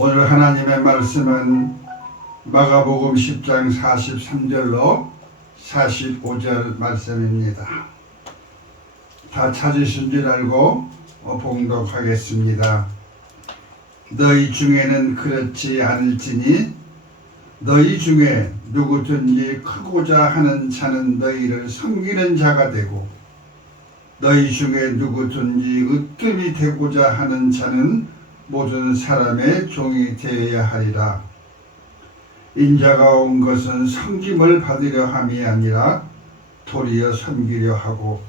오늘 하나님의 말씀은 마가복음 10장 43절로 45절 말씀입니다. 다 찾으신 줄 알고 봉독하겠습니다. 너희 중에는 그렇지 않을지니 너희 중에 누구든지 크고자 하는 자는 너희를 섬기는 자가 되고 너희 중에 누구든지 으뜸이 되고자 하는 자는 모든 사람의 종이 되어야 하리라. 인자가 온 것은 섬김을 받으려 함이 아니라 도리어 섬기려 하고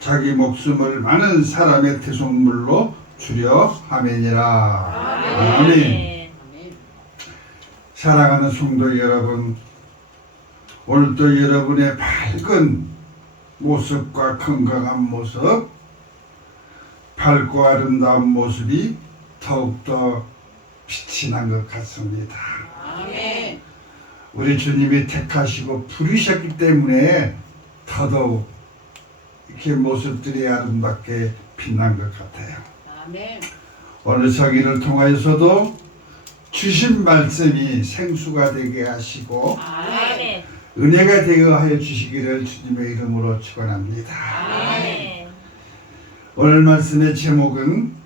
자기 목숨을 많은 사람의 대속물로 주려 함이니라. 아멘. 사랑하는 성도 여러분, 오늘도 여러분의 밝은 모습과 건강한 모습, 밝고 아름다운 모습이 더욱더 빛이 난 것 같습니다. 아멘. 우리 주님이 택하시고 부르셨기 때문에 더더욱 이렇게 모습들이 아름답게 빛난 것 같아요. 아멘. 오늘 서기를 통하여서도 주신 말씀이 생수가 되게 하시고 아멘. 은혜가 되게 하여 주시기를 주님의 이름으로 축원합니다. 아멘. 오늘 말씀의 제목은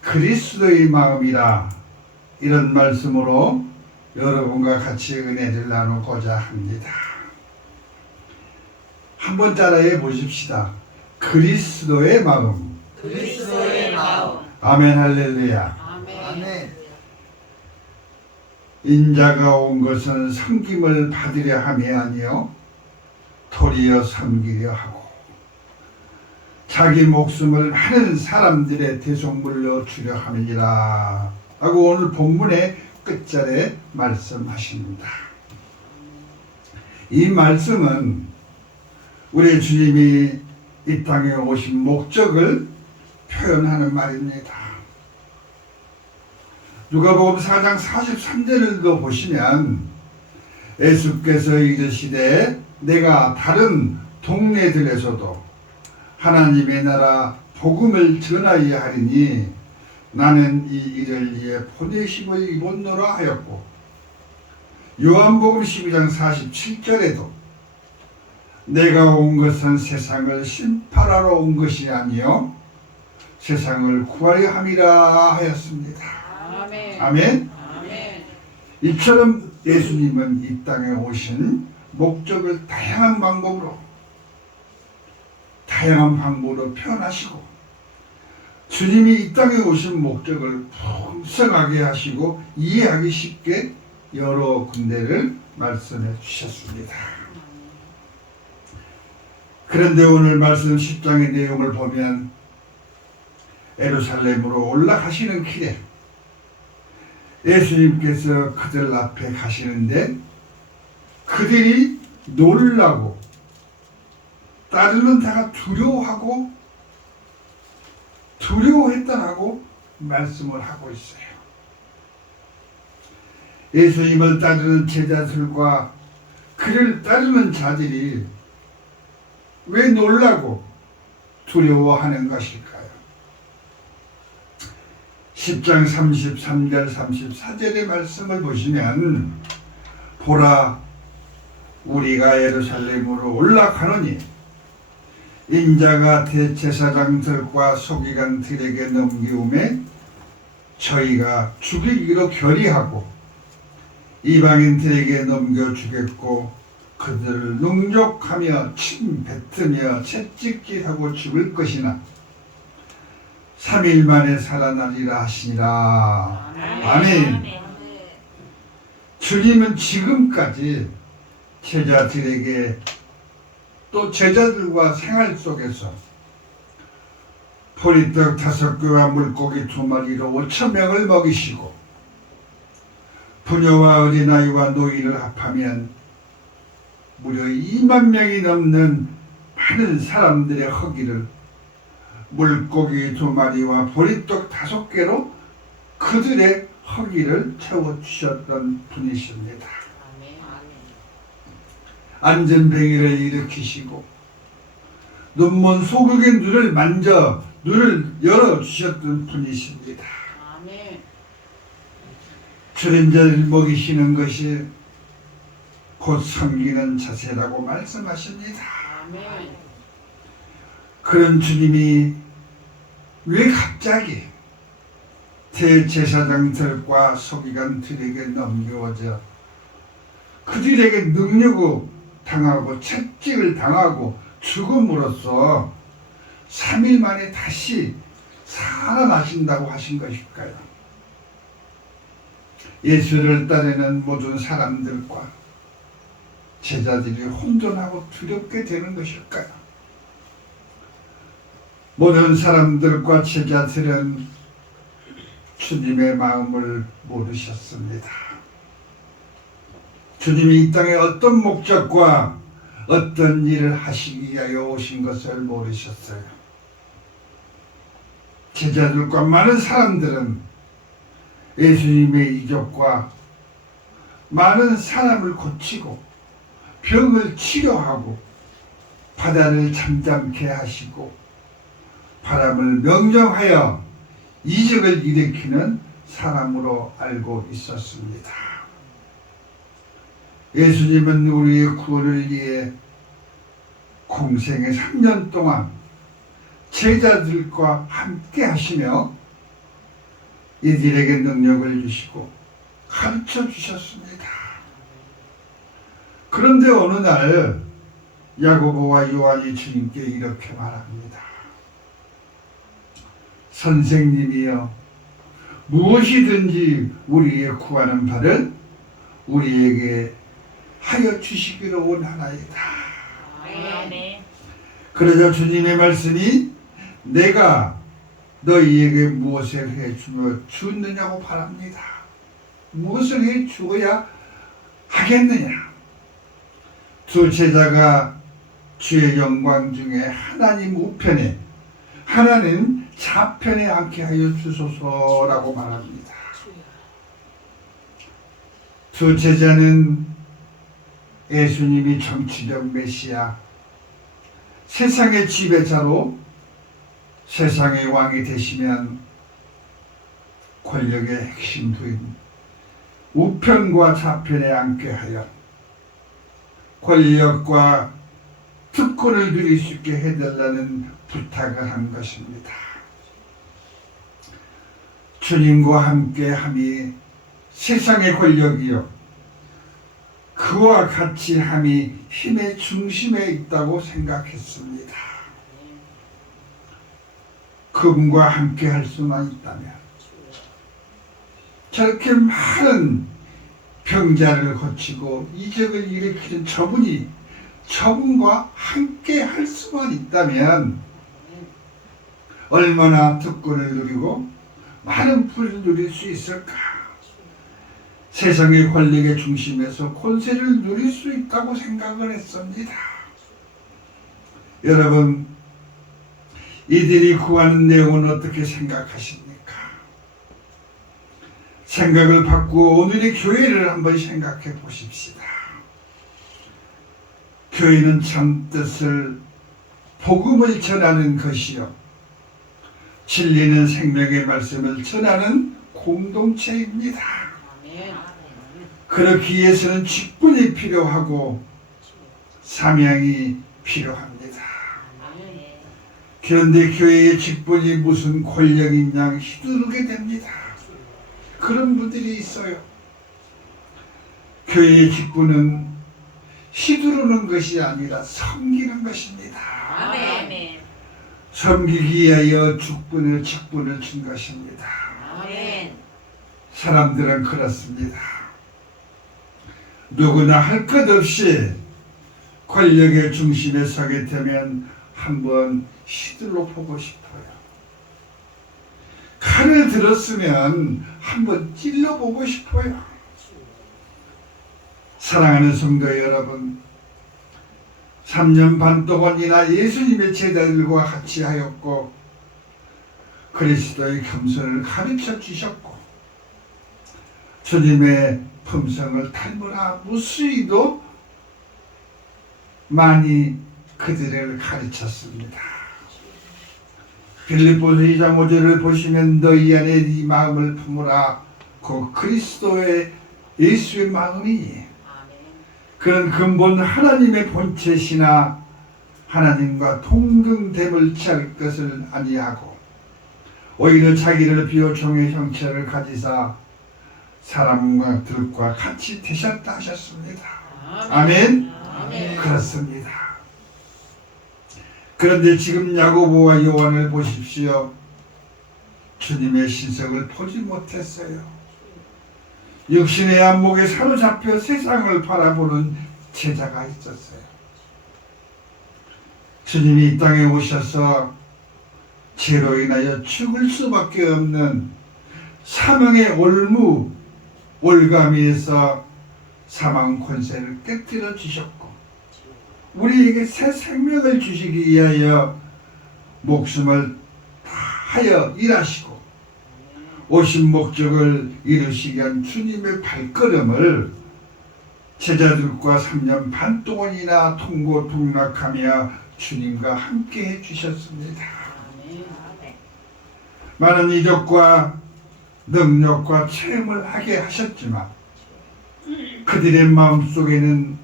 그리스도의 마음이라, 이런 말씀으로 여러분과 같이 은혜를 나누고자 합니다. 한번 따라해 보십시다. 그리스도의 마음. 그리스도의 마음. 아멘. 할렐루야. 아멘. 인자가 온 것은 섬김을 받으려 함이 아니요 도리어 섬기려 하고 자기 목숨을 많은 사람들의 대속물로 주려 함이니라 하고 오늘 본문의 끝절에 말씀하십니다. 이 말씀은 우리 주님이 이 땅에 오신 목적을 표현하는 말입니다. 누가복음 4장 43절을도 보시면 예수께서 이르시되 내가 다른 동네들에서도 하나님의 나라 복음을 전하여 하리니 나는 이 일을 위해 보내심을 입었노라 하였고, 요한복음 12장 47절에도 내가 온 것은 세상을 심판하러 온 것이 아니요 세상을 구하려 함이라 하였습니다. 아멘. 아멘. 아멘. 이처럼 예수님은 이 땅에 오신 목적을 다양한 방법으로 표현하시고 주님이 이 땅에 오신 목적을 풍성하게 하시고 이해하기 쉽게 여러 군데를 말씀해 주셨습니다. 그런데 오늘 말씀 10장의 내용을 보면 예루살렘으로 올라가시는 길에 예수님께서 그들 앞에 가시는데 그들이 놀라고 따르는 자가 두려워했다라고 말씀을 하고 있어요. 예수님을 따르는 제자들과 그를 따르는 자들이 왜 놀라고 두려워하는 것일까요? 10장 33절 34절의 말씀을 보시면 보라 우리가 예루살렘으로 올라가노니 인자가 대제사장들과 서기관들에게 넘기움에 저희가 죽이기로 결의하고 이방인들에게 넘겨주겠고 그들을 능욕하며 침뱉으며 채찍질하고 죽을 것이나 3일 만에 살아나리라 하시니라. 아멘. 주님은 지금까지 제자들에게 또 제자들과 생활 속에서 보리떡 5개와 물고기 2마리로 5,000명을 먹이시고 부녀와 어린아이와 노인을 합하면 무려 2만 명이 넘는 많은 사람들의 허기를 물고기 2마리와 보리떡 5개로 그들의 허기를 채워주셨던 분이십니다. 안전뱅이를 일으키시고 눈먼 소극의 눈을 만져 눈을 열어주셨던 분이십니다. 아멘. 줄인 자를 먹이시는 것이 곧 섬기는 자세라고 말씀하십니다. 아멘. 그런 주님이 왜 갑자기 대제사장들과 서기관들에게 넘겨져 그들에게 능력을 당하고 채찍을 당하고 죽음으로써 3일 만에 다시 살아나신다고 하신 것일까요? 예수를 따르는 모든 사람들과 제자들이 혼돈하고 두렵게 되는 것일까요? 모든 사람들과 제자들은 주님의 마음을 모르셨습니다. 주님이 이 땅에 어떤 목적과 어떤 일을 하시기 위하여 오신 것을 모르셨어요. 제자들과 많은 사람들은 예수님의 이적과 많은 사람을 고치고 병을 치료하고 바다를 잠잠케 하시고 바람을 명령하여 이적을 일으키는 사람으로 알고 있었습니다. 예수님은 우리의 구원을 위해 공생의 3년 동안 제자들과 함께 하시며 이들에게 능력을 주시고 가르쳐 주셨습니다. 그런데 어느 날 야고보와 요한이 주님께 이렇게 말합니다. 선생님이여, 무엇이든지 우리의 구하는 바를 우리에게 하여 주시기로 원하나이다. 아멘. 그러자 주님의 말씀이 내가 너희에게 무엇을 해주느냐고 바랍니다. 무엇을 해주어야 하겠느냐? 두 제자가 주의 영광 중에 하나님 우편에 하나님 좌편에 앉게 하여 주소서라고 말합니다. 두 제자는 예수님이 정치적 메시아, 세상의 지배자로 세상의 왕이 되시면 권력의 핵심부인 우편과 좌편에 앉게 하여 권력과 특권을 누릴 수 있게 해달라는 부탁을 한 것입니다. 주님과 함께함이 세상의 권력이요 그와 같이 함이 힘의 중심에 있다고 생각했습니다. 그분과 함께 할 수만 있다면 저렇게 많은 병자를 고치고 이적을 일으키는 저분과 함께 할 수만 있다면 얼마나 특권을 누리고 많은 부를 누릴 수 있을까? 세상의 권력의 중심에서 권세를 누릴 수 있다고 생각을 했습니다. 여러분, 이들이 구하는 내용은 어떻게 생각하십니까? 생각을 바꾸어 오늘의 교회를 한번 생각해 보십시다. 교회는 참뜻을 복음을 전하는 것이요 진리는 생명의 말씀을 전하는 공동체입니다. 그렇기 위해서는 직분이 필요하고 사명이 필요합니다. 그런데 교회의 직분이 무슨 권력인 양 휘두르게 됩니다. 그런 분들이 있어요. 교회의 직분은 휘두르는 것이 아니라 섬기는 것입니다. 아멘. 섬기기 위하여 직분을 준 것입니다. 아멘. 사람들은 그렇습니다. 누구나 할 것 없이 권력의 중심에 서게 되면 한번 휘둘러 보고 싶어요. 칼을 들었으면 한번 찔러보고 싶어요. 사랑하는 성도 여러분, 3년 반 동안이나 예수님의 제자들과 같이 하였고 그리스도의 겸손을 가르쳐 주셨고 주님의 품성을 닮으라 무수히도 많이 그들을 가르쳤습니다. 빌립보서 2장 5절을 보시면 너희 안에 네 마음을 품으라 그 그리스도의 예수의 마음이 아멘. 그런 근본 하나님의 본체시나 하나님과 동등됨을 취할 것을 아니하고 오히려 자기를 비워 종의 형체를 가지사 사람들과 같이 되셨다 하셨습니다. 아멘. 아멘. 그렇습니다. 그런데 지금 야고보와 요한을 보십시오. 주님의 신석을 보지 못했어요. 육신의 안목에 사로잡혀 세상을 바라보는 제자가 있었어요. 주님이 이 땅에 오셔서 죄로 인하여 죽을 수밖에 없는 사망의 올가미에서 사망 권세를 깨뜨려 주셨고 우리에게 새 생명을 주시기 위하여 목숨을 다하여 일하시고 오신 목적을 이루시기 위한 주님의 발걸음을 제자들과 3년 반 동안이나 통고동락하며 주님과 함께 해주셨습니다. 많은 이적과 능력과 체험을 하게 하셨지만 그들의 마음속에는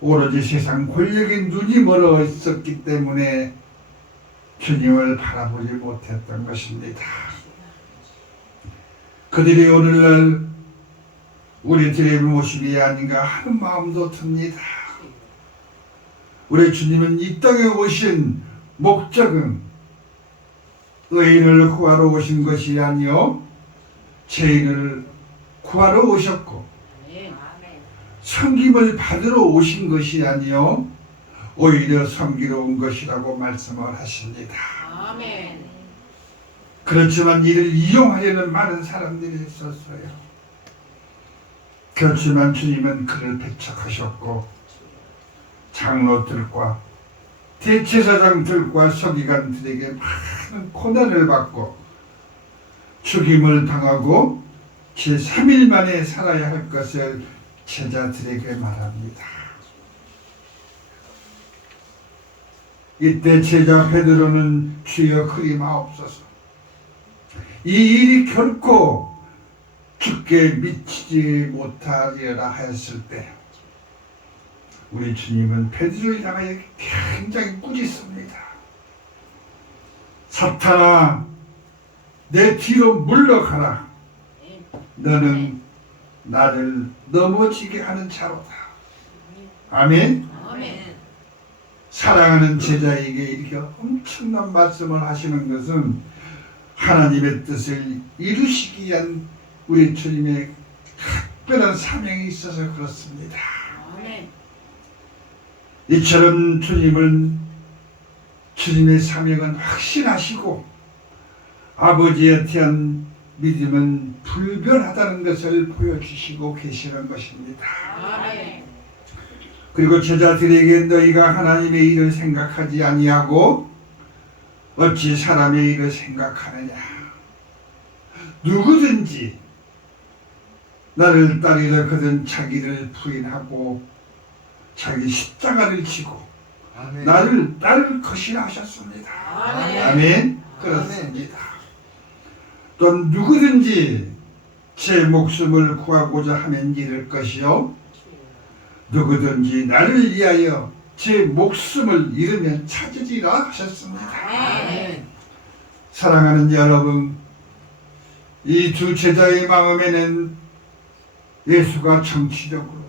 오로지 세상 권력의 눈이 멀어 있었기 때문에 주님을 바라보지 못했던 것입니다. 그들이 오늘날 우리들의 모습이 아닌가 하는 마음도 듭니다. 우리 주님은 이 땅에 오신 목적은 의인을 구하러 오신 것이 아니요 죄인을 구하러 오셨고 섬김을 받으러 오신 것이 아니요 오히려 섬기러 온 것이라고 말씀을 하십니다. 아멘. 그렇지만 이를 이용하려는 많은 사람들이 있었어요. 그렇지만 주님은 그를 배척하셨고 장로들과 대제사장들과 서기관들에게 많은 고난을 받고 죽임을 당하고 제3일 만에 살아야 할 것을 제자들에게 말합니다. 이때 제자 베드로는 주여 그리마옵소서 이 일이 결코 죽게 미치지 못하리라 하였을 때 우리 주님은 베드로를 향하여 굉장히 꾸짖습니다. 사탄아 내 뒤로 물러가라. 너는 나를 넘어지게 하는 자로다. 아멘. 아멘. 사랑하는 제자에게 이렇게 엄청난 말씀을 하시는 것은 하나님의 뜻을 이루시기 위한 우리 주님의 특별한 사명이 있어서 그렇습니다. 아멘. 이처럼 주님의 사명은 확신하시고 아버지에 대한 믿음은 불변하다는 것을 보여주시고 계시는 것입니다. 아멘. 그리고 제자들에게 너희가 하나님의 일을 생각하지 아니하고 어찌 사람의 일을 생각하느냐. 누구든지 나를 따르려 그든 자기를 부인하고 자기 십자가를 지고 아멘. 나를 따를 것이라 하셨습니다. 아멘. 아멘. 그렇습니다. 또 누구든지 제 목숨을 구하고자 하면 잃을 것이요 누구든지 나를 위하여 제 목숨을 잃으면 찾으리라 하셨습니다. 아멘. 사랑하는 여러분, 이 두 제자의 마음에는 예수가 정치적으로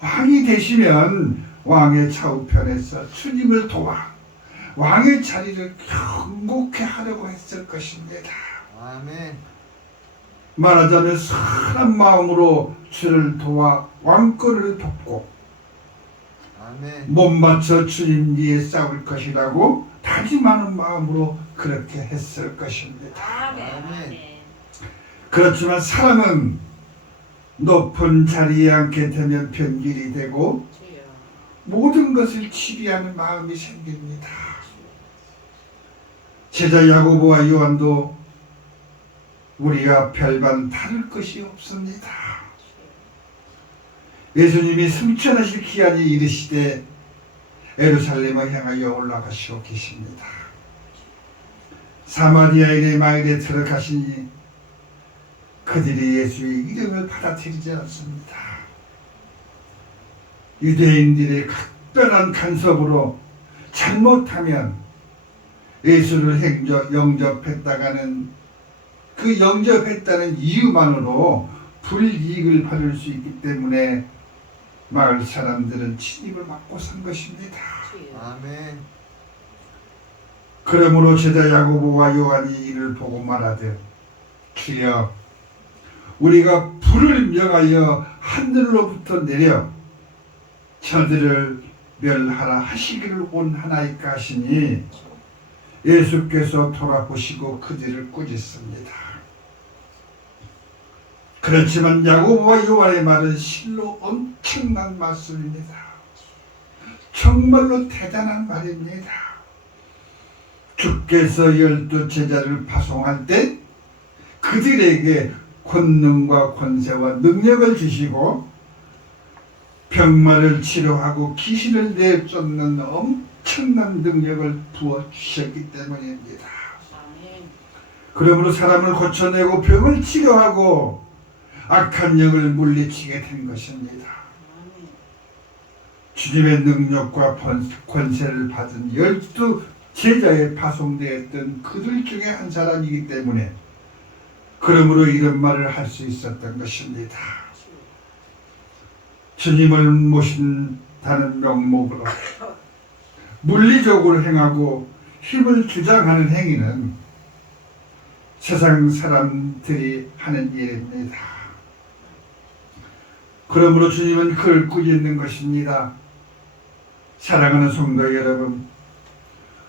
왕이 되시면 왕의 좌우편에서 주님을 도와 왕의 자리를 경고케 하려고 했을 것입니다. 아멘. 말하자면 선한 마음으로 주를 도와 왕권을 돕고 아멘. 못 맞춰 주님 위에 싸울 것이라고 다짐하는 마음으로 그렇게 했을 것입니다. 아멘. 그렇지만 사람은 높은 자리에 앉게 되면 변질이 되고 모든 것을 치리하는 마음이 생깁니다. 제자 야고보와 요한도 우리와 별반 다를 것이 없습니다. 예수님이 승천하실 기한이 이르시되 예루살렘을 향하여 올라가시고 계십니다. 사마리아인의 마을에 들어가시니 그들이 예수의 이름을 받아들이지 않습니다. 유대인들의 각별한 간섭으로 잘못하면 예수를 영접했다가는 그 영접했다는 이유만으로 불이익을 받을 수 있기 때문에 마을 사람들은 침입을 막고 산 것입니다. 아멘. 그러므로 제자 야고보와 요한이 이를 보고 말하되 주여 우리가 불을 명하여 하늘로부터 내려 저들을 멸하라 하시기를 원하나이까 하시니 예수께서 돌아보시고 그들을 꾸짖습니다. 그렇지만 야고보와 요한의 말은 실로 엄청난 말씀입니다. 정말로 대단한 말입니다. 주께서 12 제자를 파송할 때 그들에게 권능과 권세와 능력을 주시고 병마를 치료하고 귀신을 내쫓는 엄청난 능력을 부어주셨기 때문입니다. 그러므로 사람을 고쳐내고 병을 치료하고 악한 영을 물리치게 된 것입니다. 주님의 능력과 권세를 받은 12 제자에 파송되었던 그들 중에 한 사람이기 때문에 그러므로 이런 말을 할 수 있었던 것입니다. 주님을 모신다는 명목으로 물리적으로 행하고 힘을 주장하는 행위는 세상 사람들이 하는 일입니다. 그러므로 주님은 그를 꾸짖는 것입니다. 사랑하는 성도 여러분,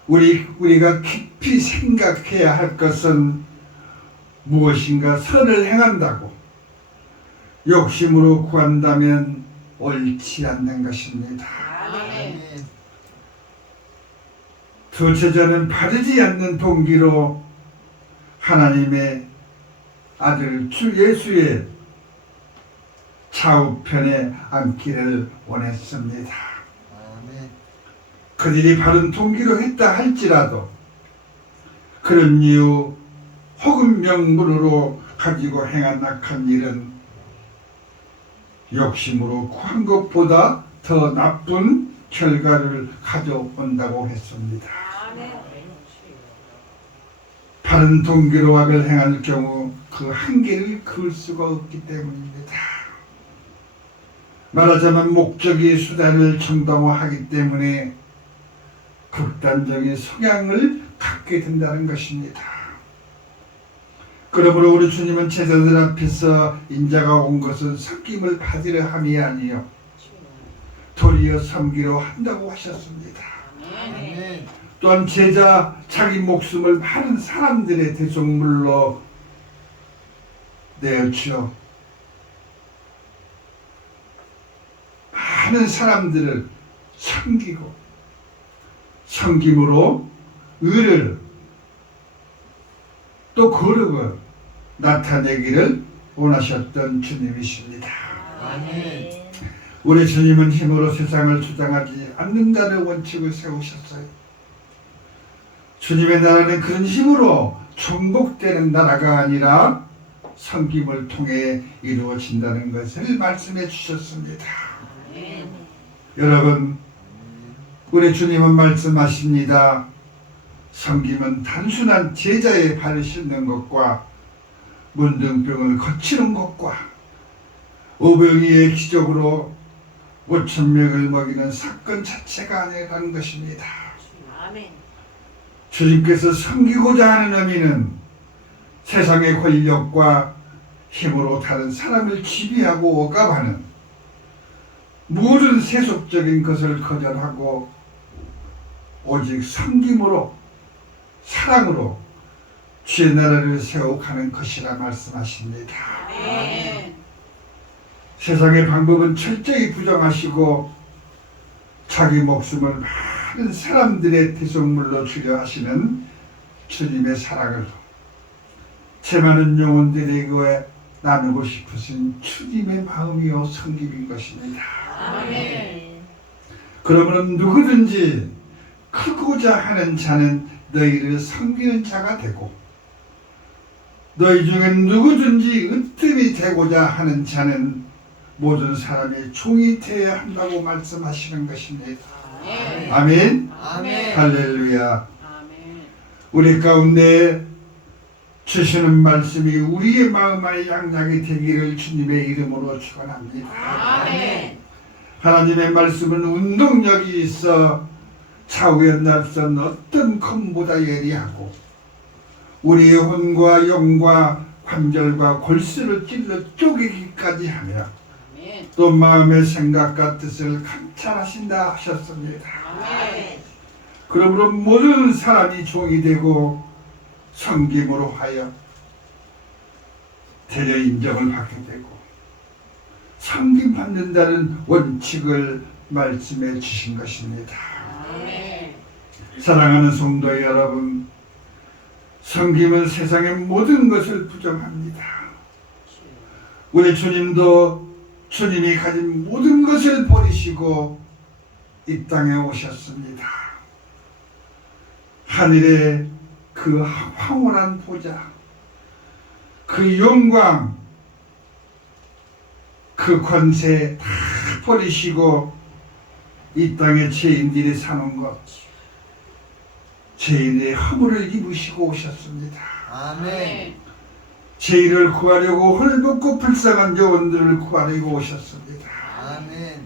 우리가 깊이 생각해야 할 것은 무엇인가 선을 행한다고 욕심으로 구한다면 옳지 않는 것입니다. 아멘. 두 제자는 바르지 않는 동기로 하나님의 아들 주 예수의 좌우편에 앉기를 원했습니다. 아멘. 그들이 바른 동기로 했다 할지라도 그런 이유 혹은 명분으로 가지고 행한 악한 일은 욕심으로 구한 것보다 더 나쁜 결과를 가져온다고 했습니다. 바른 동기로 악을 행할 경우 그 한계를 그을 수가 없기 때문입니다. 말하자면 목적이 수단을 정당화하기 때문에 극단적인 성향을 갖게 된다는 것입니다. 그러므로 우리 주님은 제자들 앞에서 인자가 온 것은 섬김을 받으려 함이 아니요 도리어 섬기려 한다고 하셨습니다. 아멘. 또한 제자 자기 목숨을 많은 사람들의 대속물로 내어치어 많은 사람들을 섬기고 섬김으로 의를 또 거룩을 나타내기를 원하셨던 주님이십니다. 아멘. 우리 주님은 힘으로 세상을 주장하지 않는다는 원칙을 세우셨어요. 주님의 나라는 그런 힘으로 정복되는 나라가 아니라 섬김을 통해 이루어진다는 것을 말씀해 주셨습니다. 여러분, 우리 주님은 말씀하십니다. 섬김은 단순한 제자의 발을 씻는 것과 문둥병을 거치는 것과 오병이의 기적으로 5,000명을 먹이는 사건 자체가 아니라는 것입니다. 주님께서 섬기고자 하는 의미는 세상의 권력과 힘으로 다른 사람을 지배하고 억압하는 모든 세속적인 것을 거절하고 오직 섬김으로 사랑으로 주의 나라를 세워가는 것이라 말씀하십니다. 세상의 방법은 철저히 부정하시고 자기 목숨을 많은 사람들의 대속물로 주려 하시는 주님의 사랑을 제 많은 영혼들에게 나누고 싶으신 주님의 마음이요 섬김인 것입니다. 그러므로 누구든지 크고자 하는 자는 너희를 섬기는 자가 되고 너희 중에 누구든지 으뜸이 되고자 하는 자는 모든 사람의 종이 되어야 한다고 말씀하시는 것입니다. 아멘. 아멘. 아멘. 할렐루야. 아멘. 우리 가운데 주시는 말씀이 우리의 마음 안에 양약이 되기를 주님의 이름으로 축원합니다. 아멘. 하나님의 말씀은 운동력이 있어 좌우의 날선 어떤 검보다 예리하고 우리의 혼과 영과 관절과 골수를 찔러 쪼개기까지 하며 아멘. 또 마음의 생각과 뜻을 감찰하신다 하셨습니다. 아멘. 그러므로 모든 사람이 종이 되고 섬김으로 하여 대려 인정을 받게 되고 섬김받는다는 원칙을 말씀해 주신 것입니다. 아멘. 사랑하는 성도 여러분, 섬김은 세상의 모든 것을 부정합니다. 우리 주님도 주님이 가진 모든 것을 버리시고 이 땅에 오셨습니다. 하늘의 그 황홀한 보좌, 그 영광, 그 권세 다 버리시고 이 땅에 죄인들이 사는 것, 죄인의 허물을 입으시고 오셨습니다. 아멘. 죄인을 구하려고 헐벗고 불쌍한 영혼들을 구하려고 오셨습니다. 아멘.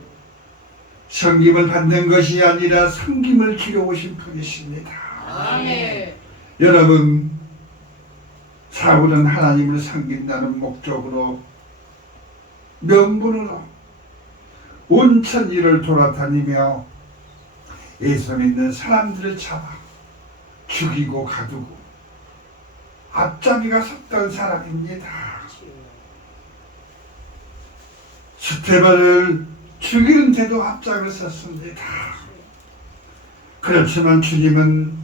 섬김을 받는 것이 아니라 섬김을 주려 오신 분이십니다. 아멘. 여러분, 사울은 하나님을 섬긴다는 목적으로 명분으로 온 천지를 돌아다니며 예수 믿는 사람들을 잡아 죽이고 가두고 앞잡이가 섰던 사람입니다. 스테반을 죽이는 데도 앞장을 섰습니다. 그렇지만 주님은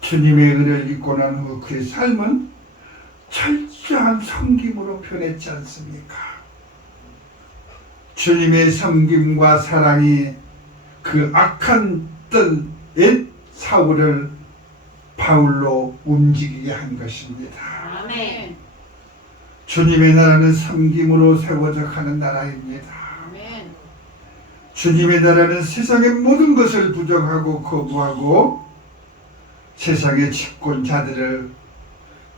주님의 은혜를 입고 난 후 그의 삶은 철저한 섬김으로 변했지 않습니까? 주님의 섬김과 사랑이 그 악한 뜬 옛 사울을 바울로 움직이게 한 것입니다. 아멘. 주님의 나라는 섬김으로 세워져 가는 나라입니다. 아멘. 주님의 나라는 세상의 모든 것을 부정하고 거부하고 세상의 집권자들을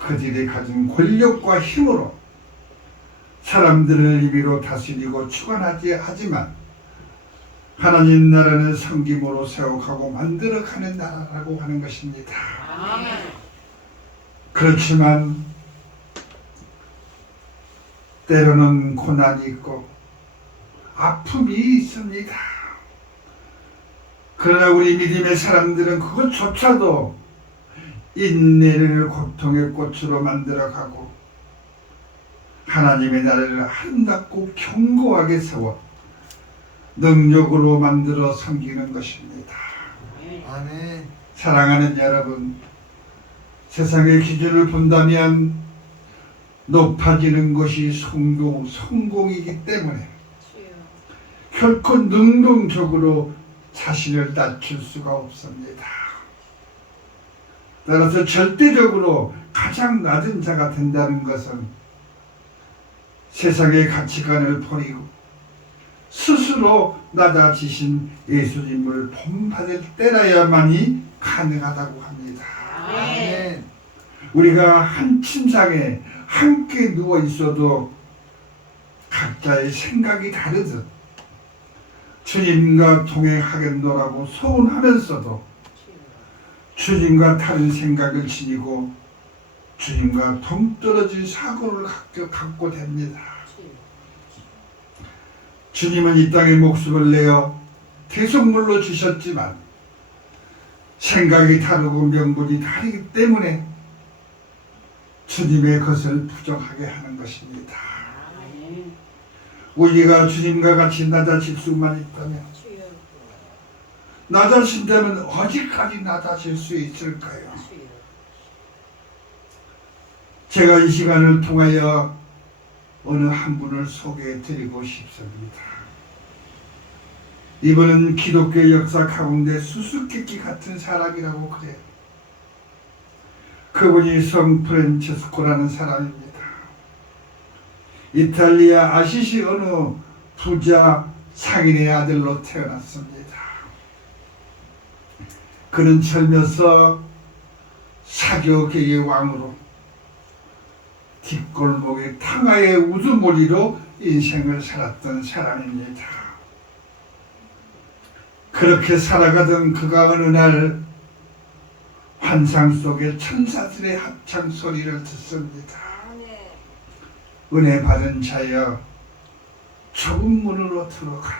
그들이 가진 권력과 힘으로 사람들을 임의로 다스리고 주관하지 하지만 하나님 나라는 섬김으로 세워가고 만들어가는 나라라고 하는 것입니다. 아멘. 그렇지만 때로는 고난이 있고 아픔이 있습니다. 그러나 우리 믿음의 사람들은 그것조차도 인내를 고통의 꽃으로 만들어가고 하나님의 나라를 아름답고 견고하게 세워 능력으로 만들어 섬기는 것입니다. 아멘. 사랑하는 여러분, 세상의 기준을 본다면 높아지는 것이 성공이기 때문에 결코 능동적으로 자신을 낮출 수가 없습니다. 따라서 절대적으로 가장 낮은 자가 된다는 것은 세상의 가치관을 버리고 스스로 낮아지신 예수님을 본받을 때라야만이 가능하다고 합니다. 아멘. 우리가 한 침상에 함께 누워 있어도 각자의 생각이 다르듯 주님과 동행하겠노라고 소원하면서도 주님과 다른 생각을 지니고 주님과 동떨어진 사고를 갖고 됩니다. 주님은 이 땅에 목숨을 내어 대속물로 주셨지만 생각이 다르고 명분이 다르기 때문에 주님의 것을 부정하게 하는 것입니다. 아멘. 우리가 주님과 같이 낮아질 수만 있다면 낮아진다면 어디까지 낮아질 수 있을까요? 제가 이 시간을 통하여 어느 한 분을 소개해 드리고 싶습니다. 이분은 기독교 역사 가운데 수수께끼 같은 사람이라고 그래요. 그분이 성 프란체스코라는 사람입니다. 이탈리아 아시시 어느 부자 상인의 아들로 태어났습니다. 그는 젊어서 사교계의 왕으로 뒷골목의 탕화의 우두머리로 인생을 살았던 사람입니다. 그렇게 살아가던 그가 어느 날 환상 속에 천사들의 합창 소리를 듣습니다. 은혜 받은 자여 좁은 문으로 들어가라.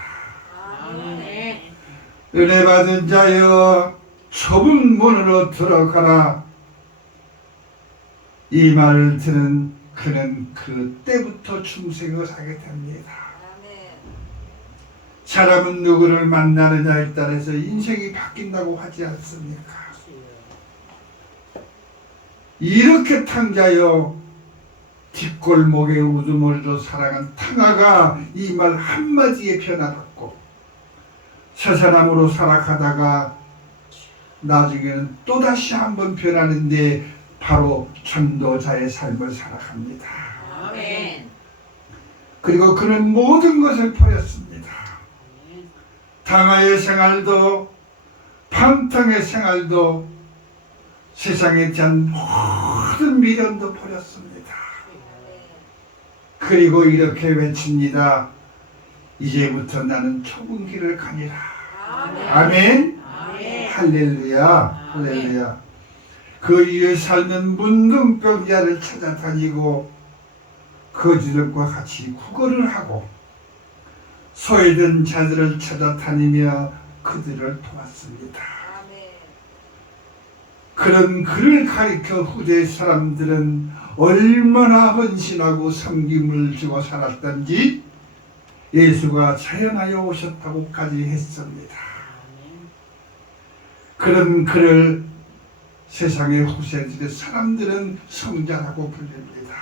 아멘. 은혜 받은 자여 좁은 문으로 들어가라. 이 말을 들은 그는 그때부터 중생을 하게 됩니다. 사람은 누구를 만나느냐에 따라서 인생이 바뀐다고 하지 않습니까? 이렇게 탕자여 뒷골목의 우두머리로 살아간 탕아가 이 말 한마디에 변화받고 서사람으로 살아가다가 나중에는 또다시 한번 변하는데 바로 전도자의 삶을 살아갑니다. 아멘. 그리고 그는 모든 것을 버렸습니다. 탕아의 생활도 방탕의 생활도 세상에 대한 모든 미련도 버렸습니다. 그리고 이렇게 외칩니다. 이제부터 나는 좁은 길을 가니라. 아멘. 아멘. 할렐루야. 할렐루야. 그 위에 살면 문둥병자를 찾아다니고 거지들과 같이 구걸을 하고 소외된 자들을 찾아다니며 그들을 도왔습니다. 그런 그를 가리켜 후대 사람들은 얼마나 헌신하고 섬김을 주고 살았던지 예수가 자연하여 오셨다고까지 했습니다. 그런 그를 세상의 후세들의 사람들은 성자라고 불립니다.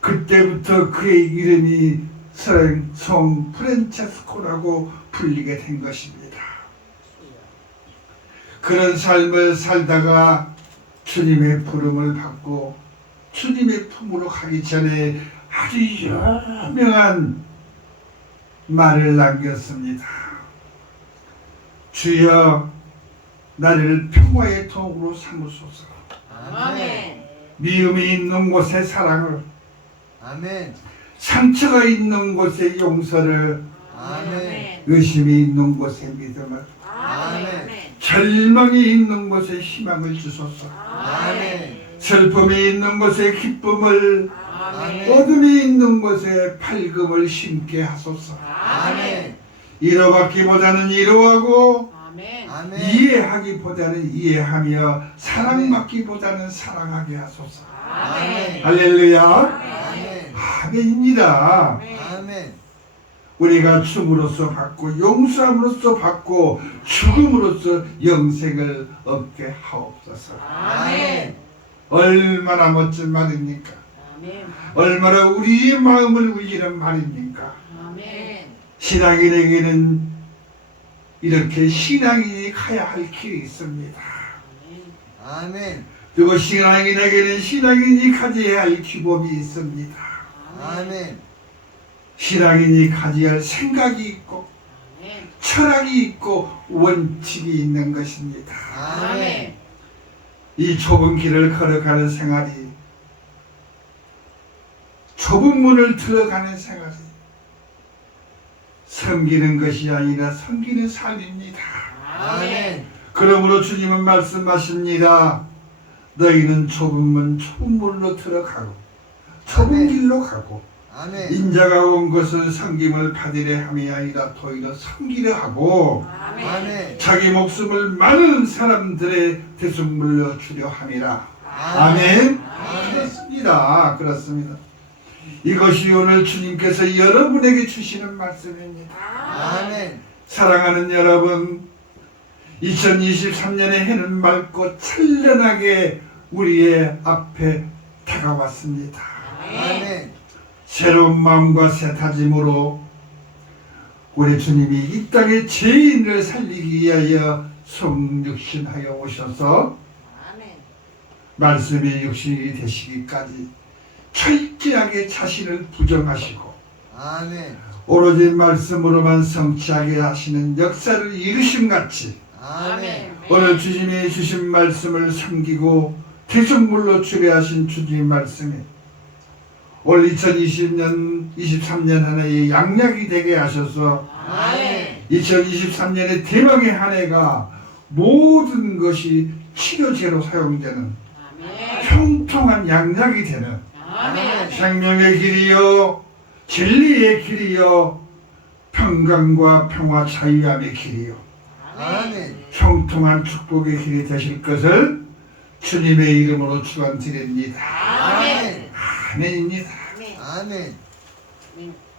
그때부터 그의 이름이 성 프란체스코라고 불리게 된 것입니다. 그런 삶을 살다가 주님의 부름을 받고 주님의 품으로 가기 전에 아주 유명한 말을 남겼습니다. 주여 나를 평화의 통으로 삼으소서. 아멘. 미움이 있는 곳에 사랑을, 아멘. 상처가 있는 곳에 용서를, 아멘. 의심이 있는 곳에 믿음을, 아멘. 절망이 있는 곳에 희망을 주소서. 아멘. 슬픔이 있는 곳에 기쁨을, 아멘. 어둠이 있는 곳에 밝음을 심게 하소서. 아멘. 잃어받기보다는 이루하고 아멘. 아멘. 이해하기보다는 이해하며 사랑받기보다는 사랑하게 하소서. 아멘. 할렐루야. 아멘. 아멘입니다. 아멘. 우리가 춤으로써 받고 용서함으로써 받고 죽음으로써 영생을 얻게 하옵소서. 아멘. 얼마나 멋진 말입니까? 아멘. 얼마나 우리의 마음을 울리는 말입니까? 아멘. 신앙인에게는 이렇게 신앙인이 가야 할 길이 있습니다. 아멘. 그리고 신앙인에게는 신앙인이 가져야 할 규범이 있습니다. 아멘. 신앙인이 가져야 할 생각이 있고 아멘. 철학이 있고 원칙이 있는 것입니다. 아멘. 이 좁은 길을 걸어가는 생활이, 좁은 문을 들어가는 생활이 섬기는 것이 아니라 섬기는 삶입니다. 아멘. 그러므로 주님은 말씀하십니다. 너희는 좁은 문, 좁은 문으로 들어가고 좁은 아멘. 길로 가고 아멘. 인자가 온 것은 섬김을 받으려 함이 아니라 도리어 섬기려 하고 아멘. 아멘. 자기 목숨을 많은 사람들의 대속물로 주려 함이라. 아멘. 아멘. 그렇습니다. 그렇습니다. 이것이 오늘 주님께서 여러분에게 주시는 말씀입니다. 아멘. 사랑하는 여러분, 2023년의 해는 맑고 찬란하게 우리의 앞에 다가왔습니다. 아멘. 새로운 마음과 새 다짐으로 우리 주님이 이 땅의 죄인을 살리기 위하여 성육신하여 오셔서 아멘. 말씀의 육신이 되시기까지 철저하게 자신을 부정하시고 아멘. 오로지 말씀으로만 성취하게 하시는 역사를 이루심같이 아멘. 오늘 주님이 주신 말씀을 섬기고 대성물로 주례하신 주님의 말씀이 올 2020년 23년 한 해의 양약이 되게 하셔서 아멘. 2023년의 대망의 한 해가 모든 것이 치료제로 사용되는 아멘. 형통한 양약이 되는 아멘. 생명의 길이요 진리의 길이요 평강과 평화 자유함의 길이요 아멘. 형통한 축복의 길이 되실 것을 주님의 이름으로 축원드립니다. 아멘. 아멘입니다. 아멘. 아멘. 아멘.